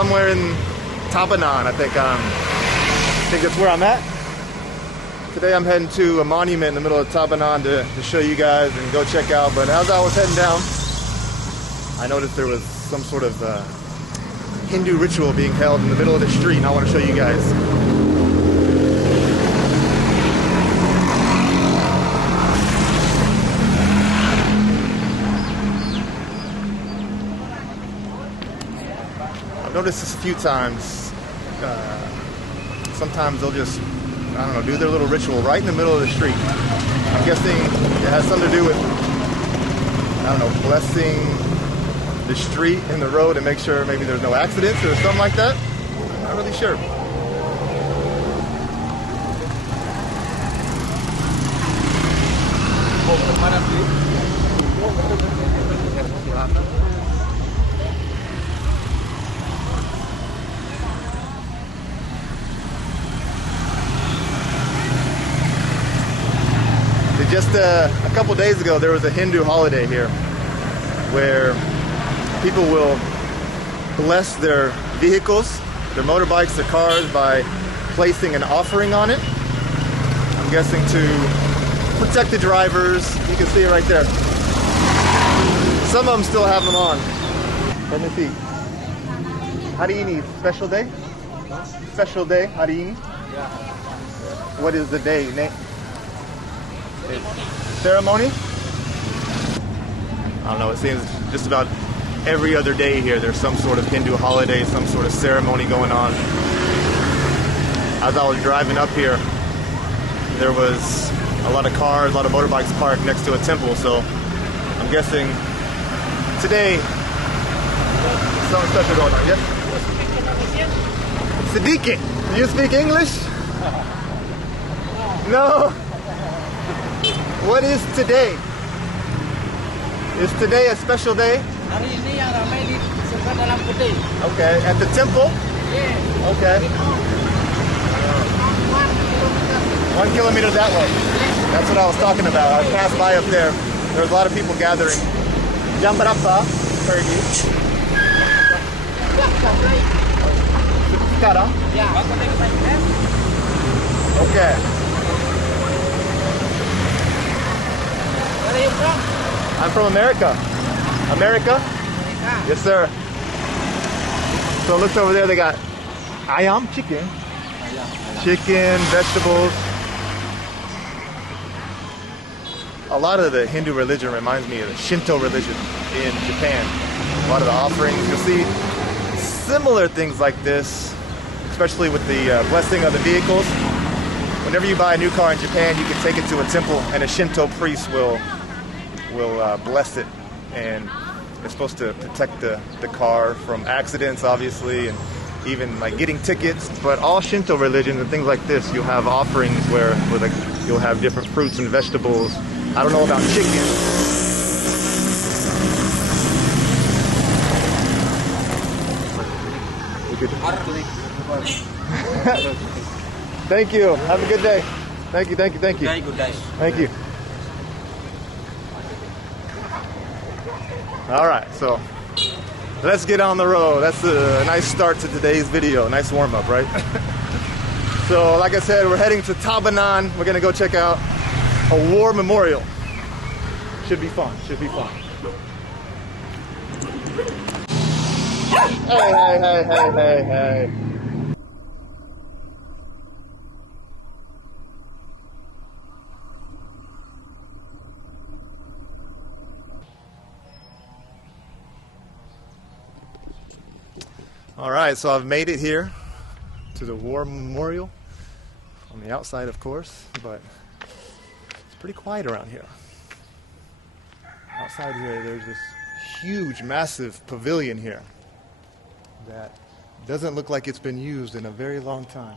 somewhere in Tabanan, I think that's where I'm at. Today I'm heading to a monument in the middle of Tabanan to show you guys and go check out. But as I was heading down, I noticed there was some sort of Hindu ritual being held in the middle of the street, and I want to show you guys. I've noticed this a few times. Sometimes they'll just, I don't know, do their little ritual right in the middle of the street. I'm guessing it has something to do with, I don't know, blessing the street and the road and make sure maybe there's no accidents or something like that. I'm not really sure. Just a couple days ago, there was a Hindu holiday here where people will bless their vehicles, their motorbikes, their cars by placing an offering on it. I'm guessing to protect the drivers. You can see it right there. Some of them still have them on. Let me see. Hari ini, special day? Special day, hari ini? Yeah. What is the day? Ceremony? I don't know, it seems just about every other day here there's some sort of Hindu holiday, some sort of ceremony going on. As I was driving up here, there was a lot of cars, a lot of motorbikes parked next to a temple, so I'm guessing today something special going on. Yes? Siddiqui, do you speak English? No? What is today? Is today a special day? Okay, at the temple? Yeah. Okay. 1 kilometer that way. That's what I was talking about. I passed by up there. There was a lot of people gathering. Jam berapa pergi? Sekarang? Okay. Where are you from? I'm from America. America? Yes, sir. So look over there, they got ayam, chicken. Chicken, vegetables. A lot of the Hindu religion reminds me of the Shinto religion in Japan. A lot of the offerings, you'll see similar things like this, especially with the blessing of the vehicles. Whenever you buy a new car in Japan, you can take it to a temple and a Shinto priest will bless it, and it's supposed to protect the car from accidents, obviously, and even like getting tickets. But all Shinto religions and things like this, you'll have offerings where like you'll have different fruits and vegetables. I don't know about chicken. Thank you. Have a good day. Thank you. Thank you. Thank you. Good day. Thank you. All right, so let's get on the road. That's a nice start to today's video. Nice warm up, right? So, like I said, we're heading to Tabanan. We're gonna go check out a war memorial. Should be fun. Should be fun. Hey. All right, so I've made it here to the War Memorial. On the outside, of course, but it's pretty quiet around here. Outside here, there's this huge, massive pavilion here that doesn't look like it's been used in a very long time.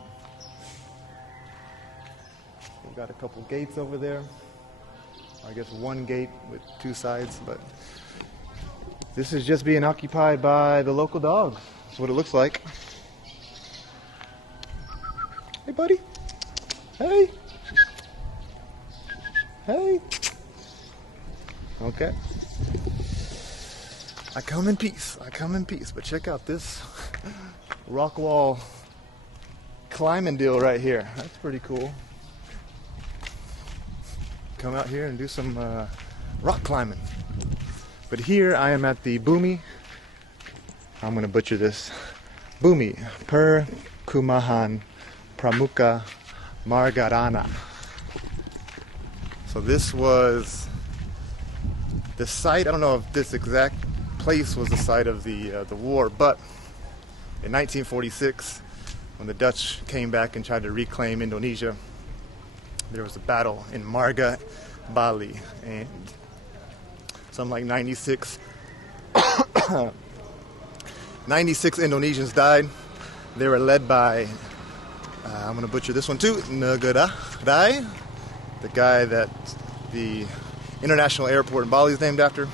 We've got a couple gates over there. I guess one gate with two sides, but this is just being occupied by the local dogs. That's what it looks like. Hey, buddy. Hey. Hey. Okay. I come in peace. I come in peace. But check out this rock wall climbing deal right here. That's pretty cool. Come out here and do some rock climbing. But here I am at the Bumi. I'm gonna butcher this. Bumi per Kumahan Pramuka Margarana. So this was the site. I don't know if this exact place was the site of the war, but in 1946, when the Dutch came back and tried to reclaim Indonesia, there was a battle in Marga, Bali, and something like 96 Indonesians died. They were led by, I'm going to butcher this one too, Ngurah Rai, the guy that the international airport in Bali is named after.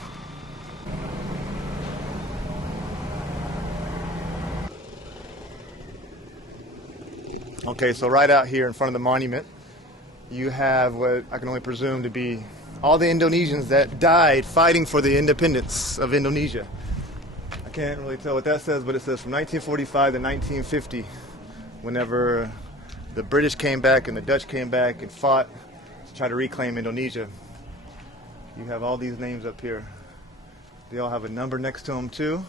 Okay, so right out here in front of the monument, you have what I can only presume to be all the Indonesians that died fighting for the independence of Indonesia. I can't really tell what that says, but it says from 1945 to 1950, whenever the British came back and the Dutch came back and fought to try to reclaim Indonesia. You have all these names up here. They all have a number next to them too,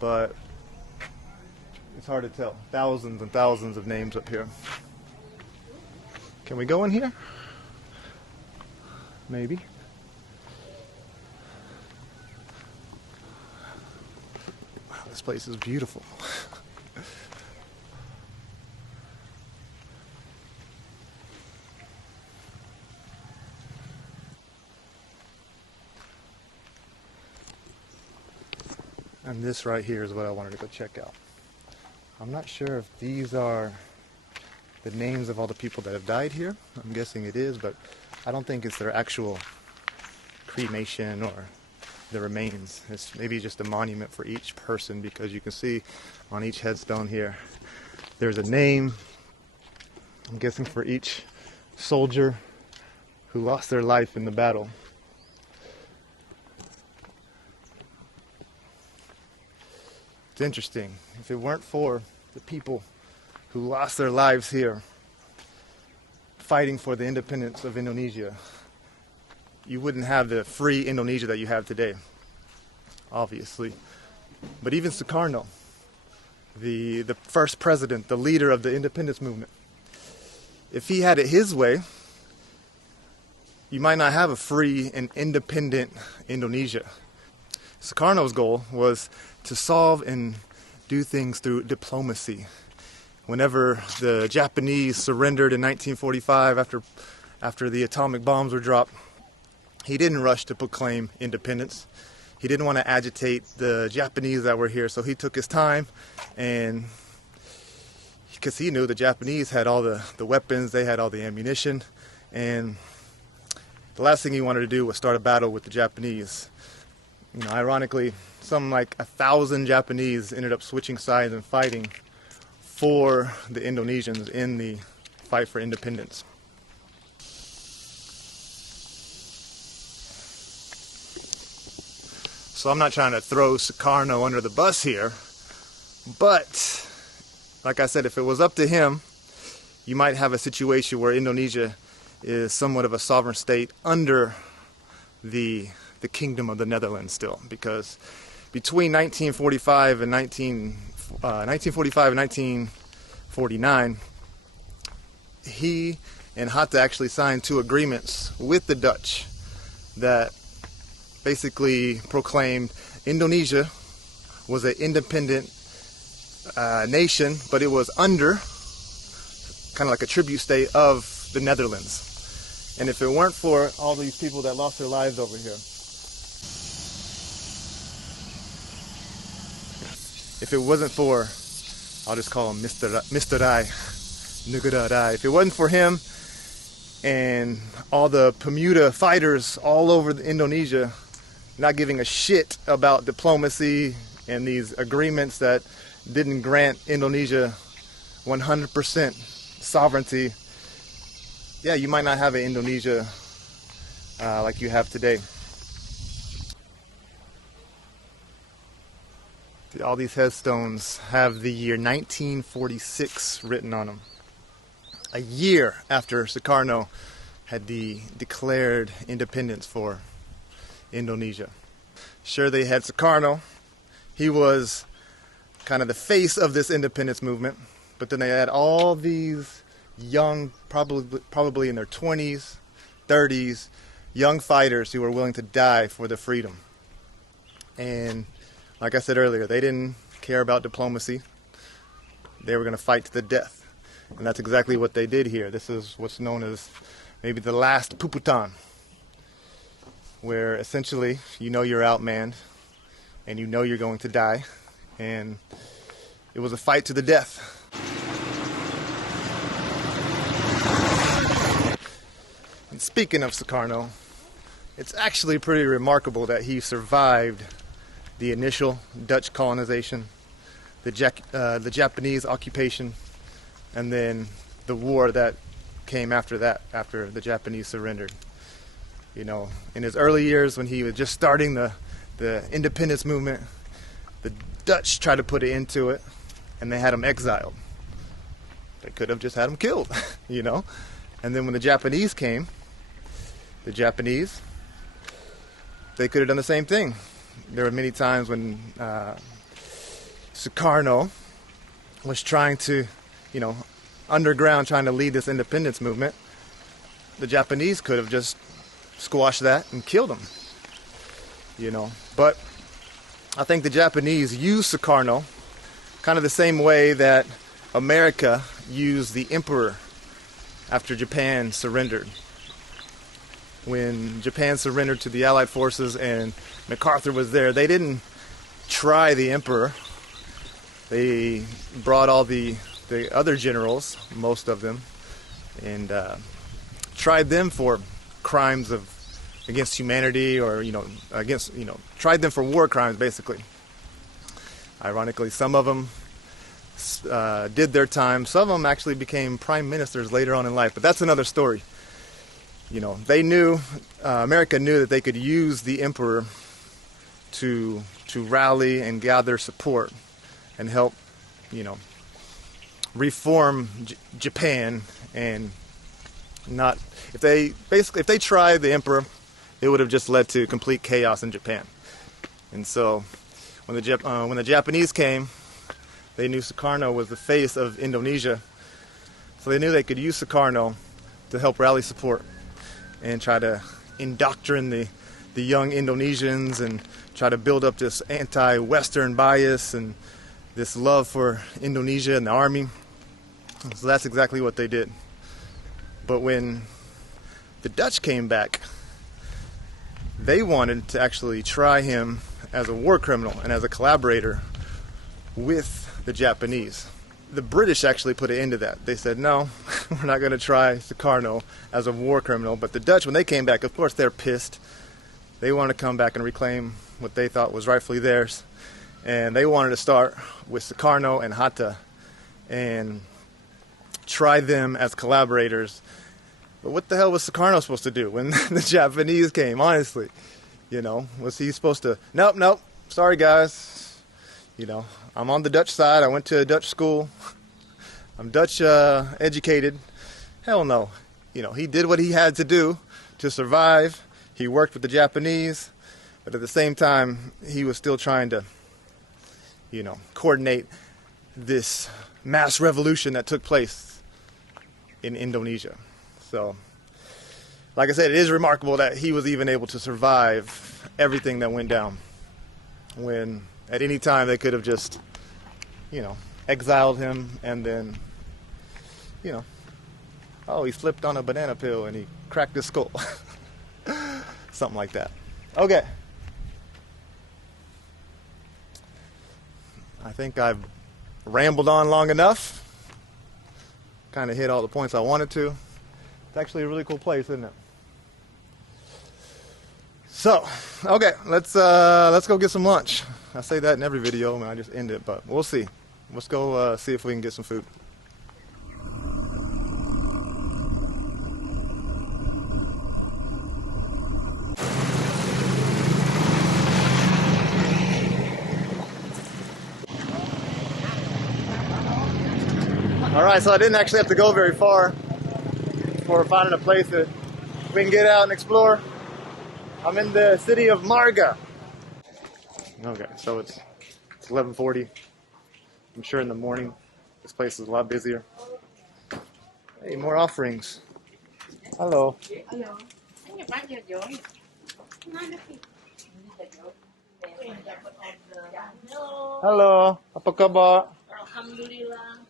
but it's hard to tell. Thousands and thousands of names up here. Can we go in here? Maybe. Wow, this place is beautiful. And this right here is what I wanted to go check out. I'm not sure if these are the names of all the people that have died here. I'm guessing it is, but I don't think it's their actual cremation or the remains. It's maybe just a monument for each person, because you can see on each headstone here, there's a name, I'm guessing, for each soldier who lost their life in the battle. It's interesting. If it weren't for the people who lost their lives here fighting for the independence of Indonesia, you wouldn't have the free Indonesia that you have today, obviously. But even Sukarno, the first president, the leader of the independence movement, if he had it his way, you might not have a free and independent Indonesia. Sukarno's goal was to solve and do things through diplomacy. Whenever the Japanese surrendered in 1945 after the atomic bombs were dropped, he didn't rush to proclaim independence. He didn't want to agitate the Japanese that were here, so he took his time, and because he knew the Japanese had all the weapons, they had all the ammunition, and the last thing he wanted to do was start a battle with the Japanese. You know, ironically, something like 1,000 Japanese ended up switching sides and fighting for the Indonesians in the fight for independence. So I'm not trying to throw Sukarno under the bus here, but like I said, if it was up to him, you might have a situation where Indonesia is somewhat of a sovereign state under the Kingdom of the Netherlands still, because between 1945 and 1949, he and Hatta actually signed 2 agreements with the Dutch that basically proclaimed Indonesia was an independent nation, but it was under kind of like a tribute state of the Netherlands. And if it weren't for all these people that lost their lives over here, if it wasn't for, I'll just call him Mr. Rai, Ngurah Rai. If it wasn't for him and all the Bermuda fighters all over Indonesia not giving a shit about diplomacy and these agreements that didn't grant Indonesia 100% sovereignty, yeah, you might not have an Indonesia like you have today. All these headstones have the year 1946 written on them. A year after Sukarno had declared independence for Indonesia. Sure, they had Sukarno. He was kind of the face of this independence movement. But then they had all these young, probably in their 20s, 30s, young fighters who were willing to die for their freedom. And like I said earlier, they didn't care about diplomacy. They were going to fight to the death. And that's exactly what they did here. This is what's known as maybe the last Puputan, where essentially you know you're outmanned and you know you're going to die. And it was a fight to the death. And speaking of Sukarno, it's actually pretty remarkable that he survived the initial Dutch colonization, the Japanese occupation, and then the war that came after that, after the Japanese surrendered. You know, in his early years when he was just starting the independence movement, the Dutch tried to put an end to it, and they had him exiled. They could have just had him killed, you know. And then when the Japanese came, they could have done the same thing. There were many times when Sukarno was trying to, you know, underground trying to lead this independence movement. The Japanese could have just squashed that and killed him, you know. But I think the Japanese used Sukarno kind of the same way that America used the emperor after Japan surrendered. When Japan surrendered to the Allied forces and MacArthur was there, they didn't try the emperor. They brought all the other generals, most of them, and tried them for crimes against humanity, or tried them for war crimes, basically. Ironically, some of them did their time. Some of them actually became prime ministers later on in life, but that's another story. You know, they knew, America knew that they could use the emperor to rally and gather support and help, you know, reform Japan. And not, if they tried the emperor, it would have just led to complete chaos in Japan. And so when the Japanese came, they knew Sukarno was the face of Indonesia, so they knew they could use Sukarno to help rally support and try to indoctrinate the young Indonesians and try to build up this anti-Western bias and this love for Indonesia and the army. So that's exactly what they did. But when the Dutch came back, they wanted to actually try him as a war criminal and as a collaborator with the Japanese. The British actually put an end to that. They said, no, we're not going to try Sukarno as a war criminal. But the Dutch, when they came back, of course, they're pissed. They wanted to come back and reclaim what they thought was rightfully theirs. And they wanted to start with Sukarno and Hatta and try them as collaborators. But what the hell was Sukarno supposed to do when the Japanese came, honestly? You know, was he supposed to, nope, sorry guys. You know, I'm on the Dutch side. I went to a Dutch school. I'm Dutch educated. Hell no. You know, he did what he had to do to survive. He worked with the Japanese, but at the same time, he was still trying to, you know, coordinate this mass revolution that took place in Indonesia. So, like I said, it is remarkable that he was even able to survive everything that went down, when at any time they could have just, you know, exiled him and then, you know, oh, he slipped on a banana peel and he cracked his skull. Something like that. Okay. I think I've rambled on long enough. Kind of hit all the points I wanted to. It's actually a really cool place, isn't it? So, okay, let's go get some lunch. I say that in every video, and I just end it, but we'll see. Let's go see if we can get some food. Alright, so I didn't actually have to go very far for finding a place that we can get out and explore. I'm in the city of Marga. Okay, so it's 11:40. I'm sure in the morning this place is a lot busier. Hey, more offerings. Hello. Hello. Halo, apa kabar? Alhamdulillah.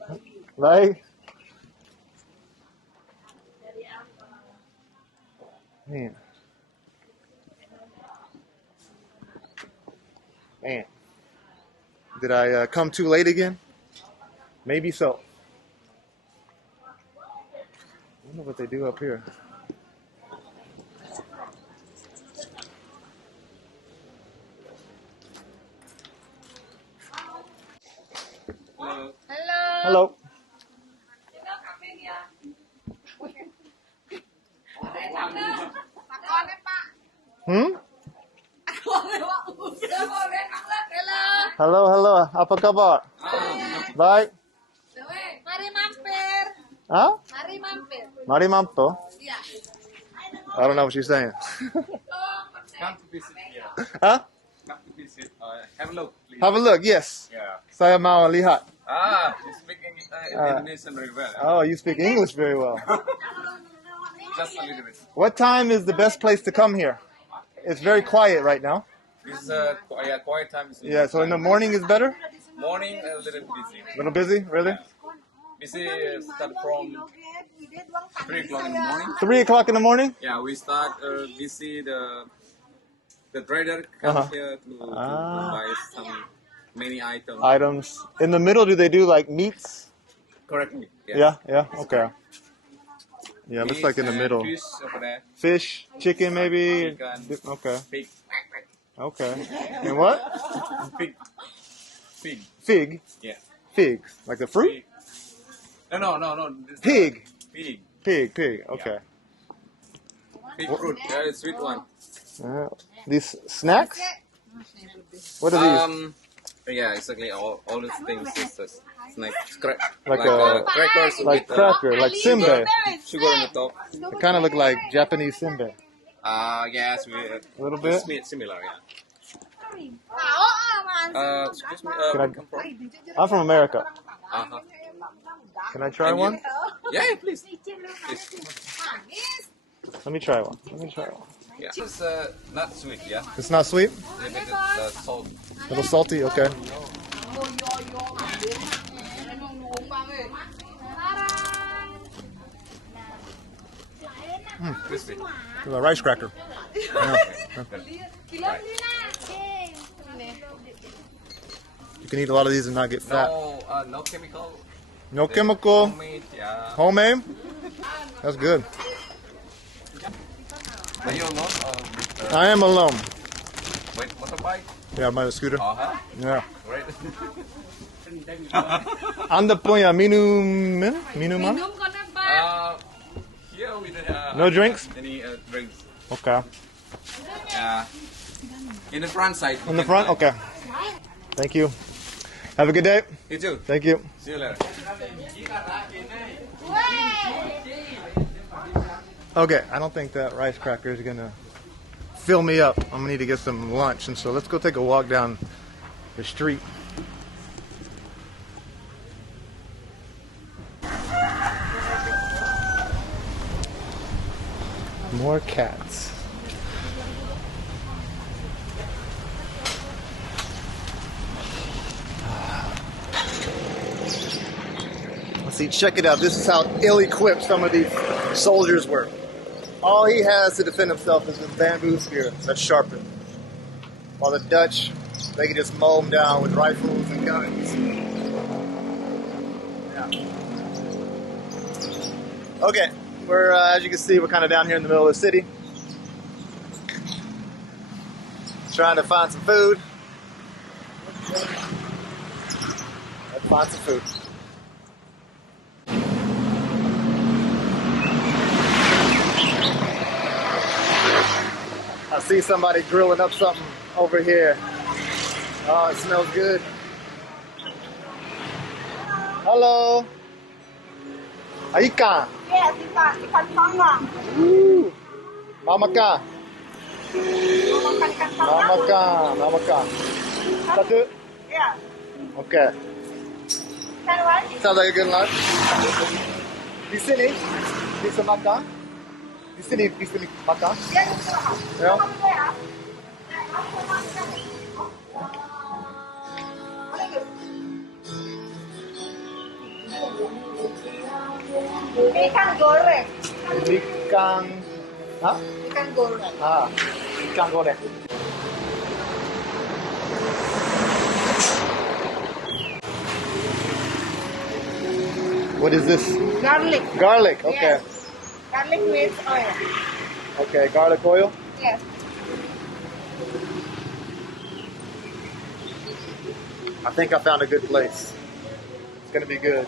Baik. Man. Man. Did I come too late again? Maybe so. I wonder what they do up here. Hello. Hmm? Halo. Apa kabar? Baik. Mari mampir. Huh? Mari mampir. Mari mampo? Iya. I don't know what you're saying. Come to visit here. Huh? Come to visit. Have a look, please. Have a look, yes. Yeah. Saya mau lihat. You speak Indonesian very well. Oh, you speak English very well. Just a little bit. What time is the best place to come here? It's very quiet right now. This is quiet time. Yeah, so in the morning is better? Morning a little busy. A little busy, really? Busy start from 3 o'clock in the morning. 3 o'clock in the morning? Yeah, we start busy the trader comes here to buy some many items. Items. In the middle, do they do like meats? Correctly. Yeah, okay. Yeah, it looks like in the middle. Fish over there. Fish, chicken maybe? Chicken. Okay, Pig. okay. And what? Pig. Pig. Fig? Yeah. Figs. Like the fruit? Pig. No. This is Pig. Pig. Okay. Pig fruit. Yeah, it's sweet one. These snacks? What are these? Yeah, exactly. All these things is a snack. Like crackers like with cracker, like simbe. sugar on the top. They kind of look like Japanese simbe. Yes, A little bit. Similar. Yeah. Tahu Excuse me. Can I- Where you come from? I'm from America. Uh-huh. Can I try And you? one? Yeah, please. Let me try one. Yeah. It's not sweet. Yeah. It's not sweet? A little bit salt. A little salty? Okay. Crispy. It's a rice cracker. Yeah. You can eat a lot of these and not get fat. No chemical. No chemical. Homemade. Yeah. Homemade? That's good. Are you alone? I am alone. Wait, motorbike? Yeah, I'm on a scooter. Uh-huh. Yeah. Great. Anda punya minuman? Minum kan Pak? Here we don't No drinks? any drinks. Okay. In the front side. In the front? Okay. Thank you. Have a good day. You too. Thank you. See you later. Okay, I don't think that rice cracker is gonna fill me up. I'm gonna need to get some lunch, and so let's go take a walk down the street. More cats. Let's see, check it out. This is how ill-equipped some of these soldiers were. All he has to defend himself is this bamboo spear that's sharpened. While the Dutch, they can just mow him down with rifles and guns. Yeah. Okay, we're, as you can see, we're kind of down here in the middle of the city. Trying to find some food. Let's find some food. I see somebody grilling up something over here. Oh, it smells good. Hello. Ikan. Yes, ikan panggang. Mamaka. Mau makan ikan panggang? Mamaka. Satu. Yeah. Okay. Can one? Sounds like a good lunch. Di sini bisa makan. Di sini bisa makan. Yeah, it's good. Ya. Ikan goreng. Ikan. Hah? Ikan goreng. Ikan goreng. What is this? Garlic. Garlic. Okay. Yes. Garlic with oil. Okay. Garlic oil. Yes. I think I found a good place. It's gonna be good.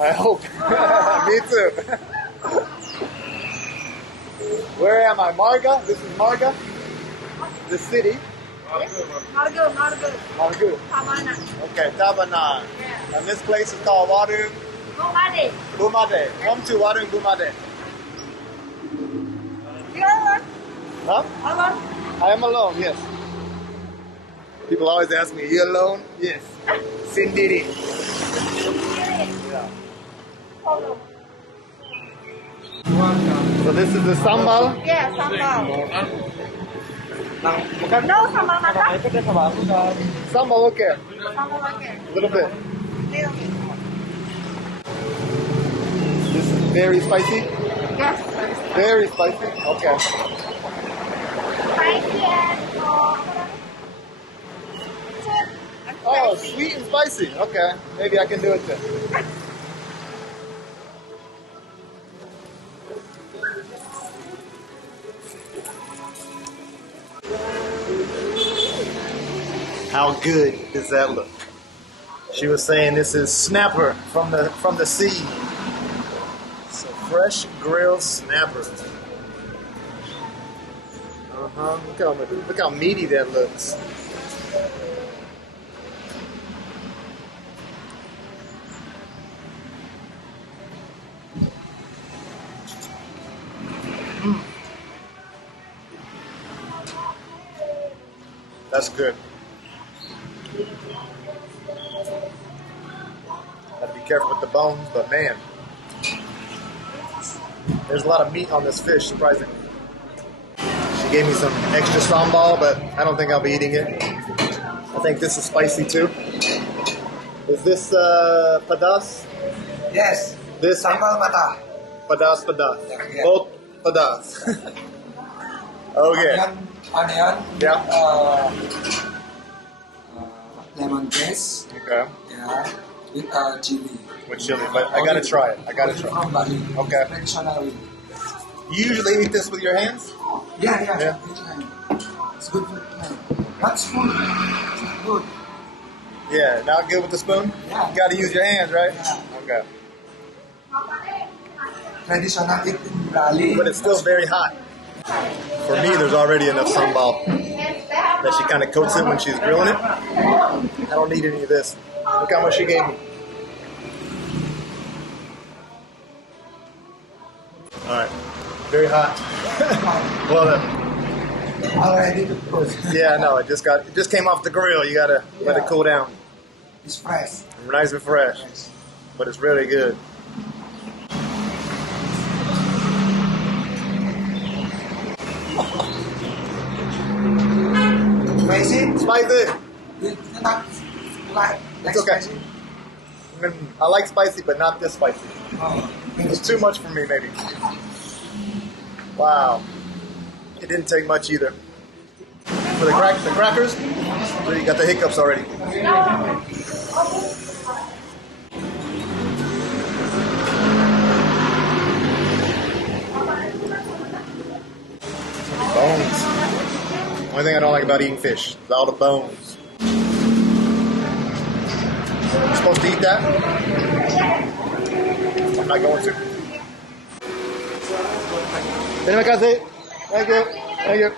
I hope. Me too. Where am I? Marga? This is Marga? The city? Marga. Marga. Tabanan. Okay, Tabanan. Yeah. And this place is called Warung Bu Made. Bu Made. Come to Warung Bu Made. You alone? Huh? Alone? I am alone, yes. People always ask me, you alone? Yes. Sindiri. Yeah. Follow. So this is the sambal. Yeah, sambal. No sambal matah. Sambal, okay. Sambal okay. A little bit. Little bit. This is very spicy. Yes. Very spicy. Okay. Spicy and sweet and Oh, spicy. sweet and spicy. Okay. Maybe I can do it then. How good does that look? She was saying this is snapper from the sea. So fresh grilled snapper. Look how meaty that looks. That's good. Gotta be careful with the bones, but man, there's a lot of meat on this fish, surprisingly. She gave me some extra sambal, but I don't think I'll be eating it. I think this is spicy too. Is this padas? Yes. This Sambal mata. padas. Yeah. Both padas. Okay. Onion. Yeah. Lemon paste. Okay. Yeah. With chili. With chili, but I gotta try it. I gotta try From Bali. Okay. Traditional way. You usually eat this with your hands? Yeah. Yeah. It's good food. Not spoon. It's good. Yeah, not good with the spoon? Yeah. You gotta use your hands, right? Yeah. Okay. Traditional eat in Bali. But it's still very hot. For me, there's already enough sambal that she kind of coats it when she's grilling it. I don't need any of this. Look how much she gave me. Alright. Very hot. Well done. Already good. Yeah, no, it just came off the grill. You gotta let it cool down. It's fresh. Nice and fresh. But it's really good. Spicy? Spicy! It's not like It's okay. spicy. I like spicy, but not this spicy. Oh. It's too much for me, maybe. Wow. It didn't take much either. For the crackers, you got the hiccups already. Bones. Only thing I don't like about eating fish is all the bones. You're supposed to eat that? I'm not going to. Terima kasih. Thank you. Thank you.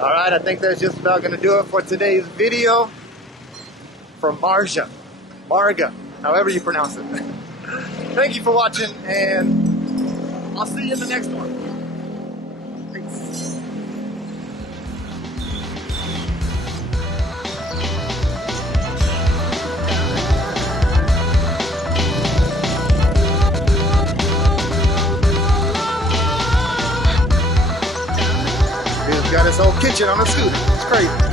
All right, I think that's just about going to do it for today's video from Marga, however you pronounce it. Thank you for watching, and I'll see you in the next one. Peace. Dude's got his whole kitchen on a scooter. It's crazy.